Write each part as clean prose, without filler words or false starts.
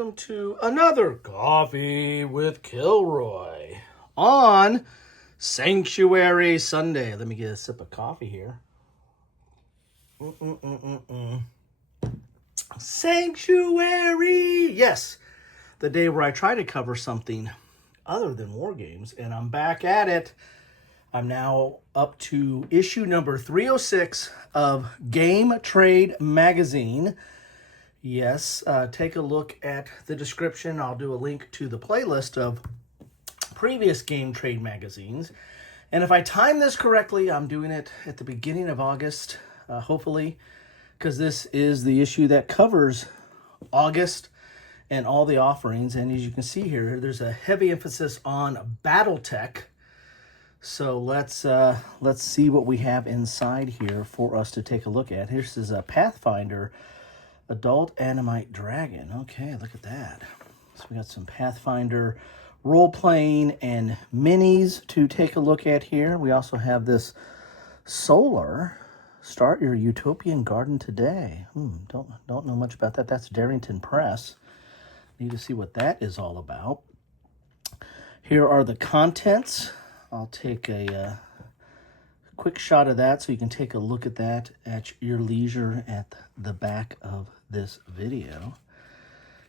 welcome to another Coffee with Kilroy on Sanctuary Sunday. Let me get a sip of coffee here. Sanctuary! Yes, the day where I try to cover something other than war games, and I'm back at it. I'm now up to issue number 306 of Game Trade Magazine. Yes, take a look at the description. I'll do a link to the playlist of previous Game Trade magazines. And if I time this correctly, I'm doing it at the beginning of August, hopefully, because this is the issue that covers August and all the offerings. And as you can see here, there's a heavy emphasis on BattleTech. So let's see what we have inside here for us to take a look at. This is a Pathfinder Adult Animite Dragon. Okay, look at that. So we got some Pathfinder role-playing and minis to take a look at here. We also have this Solar. Start your utopian garden today. Don't know much about that. That's Darrington Press. Need to see what that is all about. Here are the contents. I'll take a quick shot of that so you can take a look at that at your leisure at the back of this video.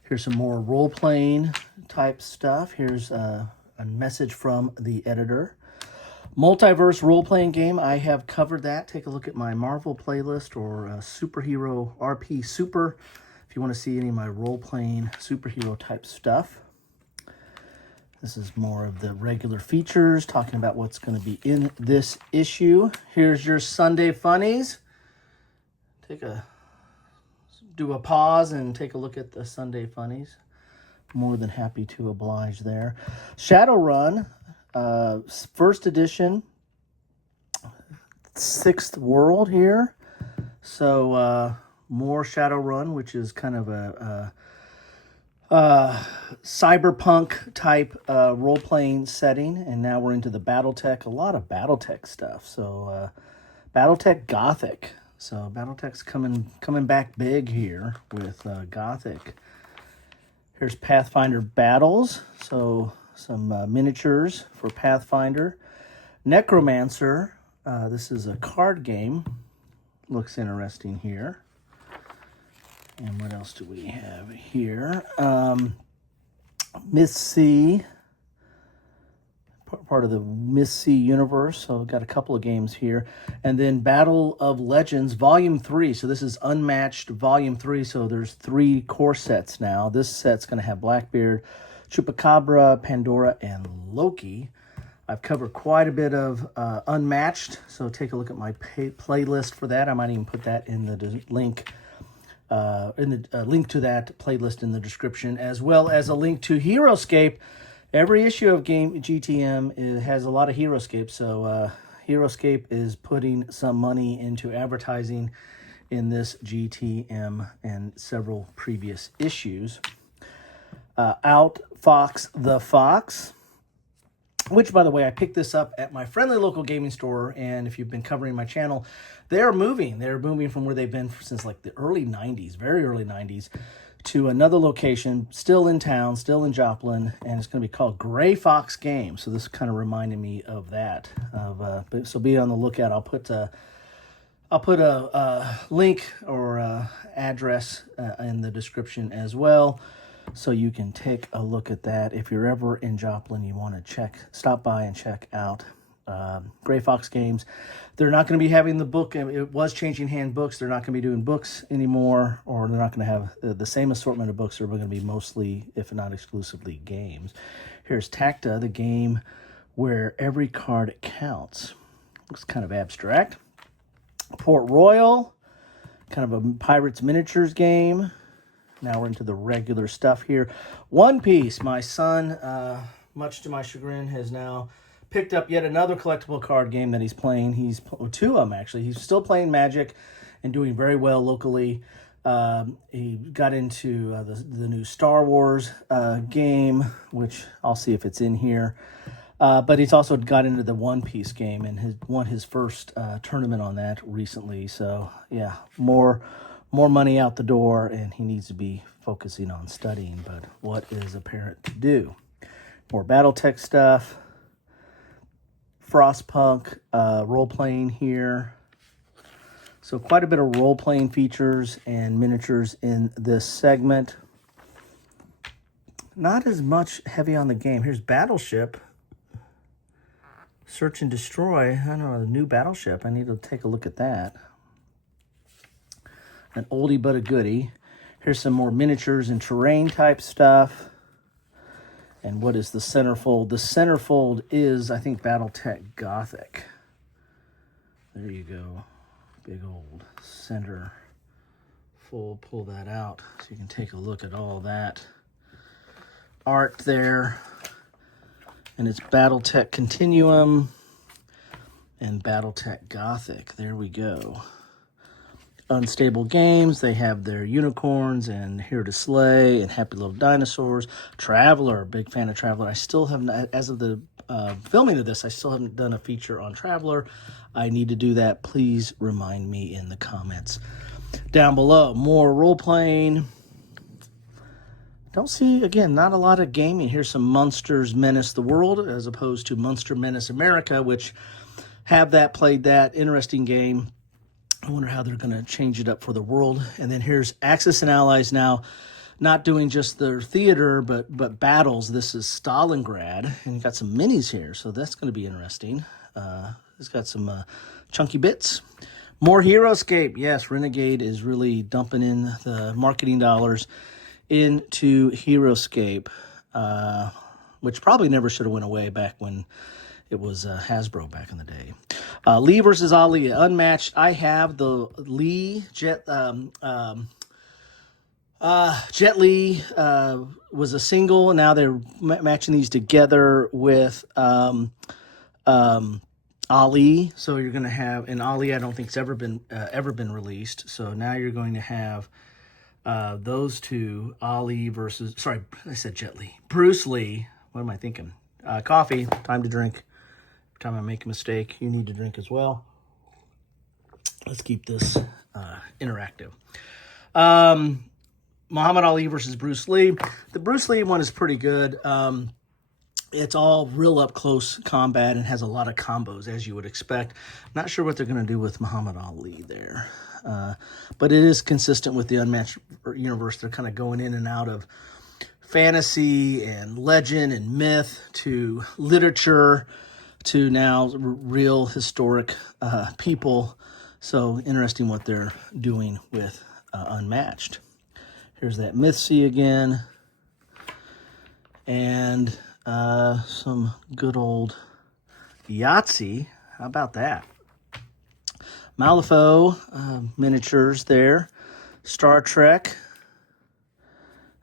Here's some more role-playing type stuff. Here's a message from the editor. Multiverse role-playing game. I have covered that. Take a look at my Marvel playlist or Superhero RP Super if you want to see any of my role-playing superhero type stuff. This is more of the regular features, talking about what's going to be in this issue. Here's your Sunday funnies. Do a pause and take a look at the Sunday funnies. More than happy to oblige there. Shadowrun, first edition, 6th world here. So more Shadowrun, which is kind of a cyberpunk type role-playing setting, and now we're into the BattleTech. A lot of BattleTech stuff. So BattleTech Gothic. So BattleTech's coming back big here with Gothic. Here's Pathfinder Battles. So some miniatures for Pathfinder. Necromancer. This is a card game. Looks interesting here. And what else do we have here? Myth C, part of the Myth C universe. So I've got a couple of games here. And then Battle of Legends, Volume 3. So this is Unmatched Volume 3. So there's 3 core sets now. This set's going to have Blackbeard, Chupacabra, Pandora, and Loki. I've covered quite a bit of Unmatched. So take a look at my playlist for that. I might even put that in the link. Link to that playlist in the description, as well as a link to Heroscape. Every issue of Game GTM has a lot of Heroscape, so Heroscape is putting some money into advertising in this GTM and several previous issues. Outfox the Fox, which, by the way, I picked this up at my friendly local gaming store, and if you've been covering my channel, they're moving. They're moving from where they've been since like the early 90s, very early 90s, to another location, still in town, still in Joplin, and it's going to be called Gray Fox Games. So this kind of reminded me of that. So be on the lookout. I'll put a link or address in the description as well, so you can take a look at that. If you're ever in Joplin, you want to stop by and check out Gray Fox Games. They're not going to be having the book. It was changing hand books. They're not going to be doing books anymore, or they're not going to have the same assortment of books. They're going to be mostly, if not exclusively, games. Here's Tacta, the game where every card counts. Looks kind of abstract. Port Royal, kind of a Pirates miniatures game. Now we're into the regular stuff here. One Piece. My son, much to my chagrin, has now picked up yet another collectible card game that he's playing. He's two of them, actually. He's still playing Magic and doing very well locally. He got into the new Star Wars game, which I'll see if it's in here. But he's also got into the One Piece game and won his first tournament on that recently. So, yeah, more more money out the door, and he needs to be focusing on studying, but what is a parent to do? More Battletech stuff, Frostpunk, role-playing here. So quite a bit of role-playing features and miniatures in this segment. Not as much heavy on the game. Here's Battleship. Search and Destroy. I don't know, the new Battleship. I need to take a look at that. An oldie but a goodie. Here's some more miniatures and terrain type stuff. And what is the centerfold? The centerfold is, I think, Battletech Gothic. There you go. Big old center full. Pull that out so you can take a look at all that art there. And it's Battletech Continuum and Battletech Gothic. There we go. Unstable Games, they have their unicorns and Here to Slay and Happy Little Dinosaurs. Traveler, big fan of Traveler. I still haven't, as of the filming of this, I still haven't done a feature on Traveler. I need to do that. Please remind me in the comments down below. More role-playing. Don't see, again, not a lot of gaming. Here's some Monsters Menace the World as opposed to Monster Menace America, which have that, played that. Interesting game. I wonder how they're going to change it up for the world. And then here's Axis and Allies now, not doing just their theater, but battles. This is Stalingrad, and you got some minis here, so that's going to be interesting. It's got some chunky bits. More Heroescape. Yes, Renegade is really dumping in the marketing dollars into Heroescape, which probably never should have went away back when it was Hasbro back in the day. Lee versus Ali, Unmatched. I have the Lee Jet Li was a single. Now they're matching these together with Ali. So you're going to have, and Ali I don't think's ever been released. So now you're going to have those two, Ali versus, sorry, I said Jet Li. Bruce Lee. What am I thinking? Coffee, time to drink. Every time I make a mistake, you need to drink as well. Let's keep this interactive. Muhammad Ali versus Bruce Lee. The Bruce Lee one is pretty good. It's all real up close combat and has a lot of combos, as you would expect. Not sure what they're going to do with Muhammad Ali there. But it is consistent with the Unmatched universe. They're kind of going in and out of fantasy and legend and myth to literature to now real historic people. So interesting what they're doing with Unmatched. Here's that Mythsea again. And some good old Yahtzee. How about that? Malifaux miniatures there. Star Trek.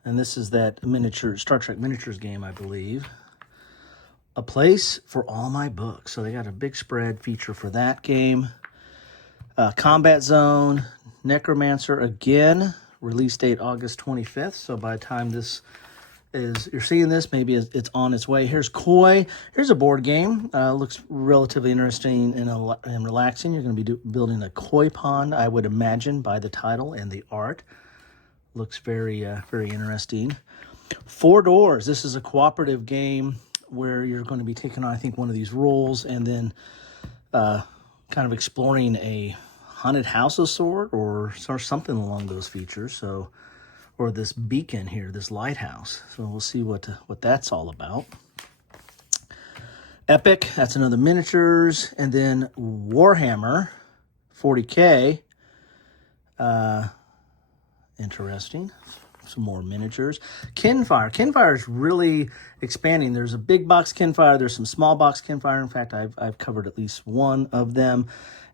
And this is that miniature Star Trek miniatures game, I believe. A Place for All My Books. So they got a big spread feature for that game. Combat Zone. Necromancer again. Release date August 25th. So by the time this is, you're seeing this, maybe it's on its way. Here's Koi. Here's a board game. Looks relatively interesting and relaxing. You're going to be building a koi pond, I would imagine, by the title and the art. Looks very, very interesting. Four Doors. This is a cooperative game where you're going to be taking on, I think, one of these roles and then kind of exploring a haunted house of sort or something along those features. So, or this beacon here, this lighthouse. So we'll see what that's all about. Epic, that's another miniatures. And then Warhammer 40K. Interesting. Some more miniatures. Kinfire. Kinfire is really expanding. There's a big box Kinfire. There's some small box Kinfire. In fact, I've covered at least one of them.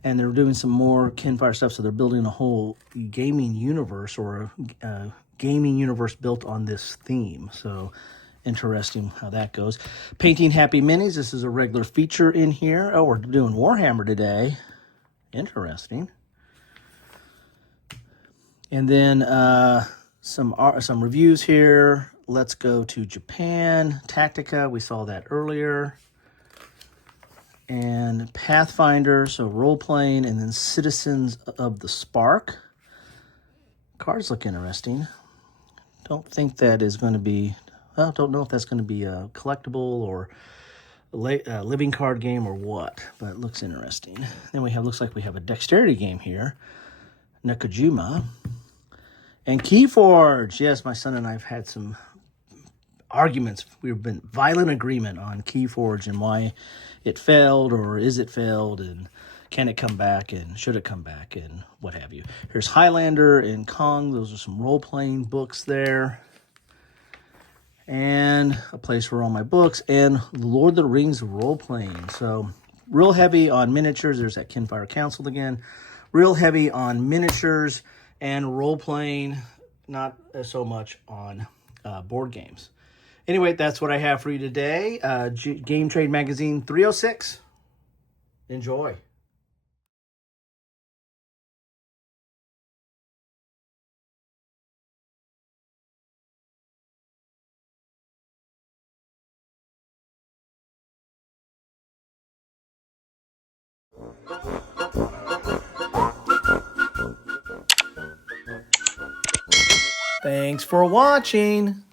And they're doing some more Kinfire stuff. So they're building a whole gaming universe or a gaming universe built on this theme. So interesting how that goes. Painting Happy Minis. This is a regular feature in here. Oh, we're doing Warhammer today. Interesting. And then some reviews here. Let's go to Japan. Tactica, we saw that earlier. And Pathfinder, so role-playing, and then Citizens of the Spark. Cards look interesting. Don't think that is going to be, well, don't know if that's going to be a collectible or a living card game or what, but it looks interesting. Then we have, looks like we have a dexterity game here. Nakajima. And Keyforge. Yes, my son and I have had some arguments. We've been violent agreement on Keyforge and why it failed, or is it failed, and can it come back, and should it come back, and what have you. Here's Highlander and Kong. Those are some role-playing books there. And a place for all my books. And Lord of the Rings role-playing. So real heavy on miniatures. There's that Kinfire Council again. Real heavy on miniatures and role-playing. Not so much on board games. Anyway, that's what I have for you today. Game Trade Magazine 306. Enjoy. Thanks for watching.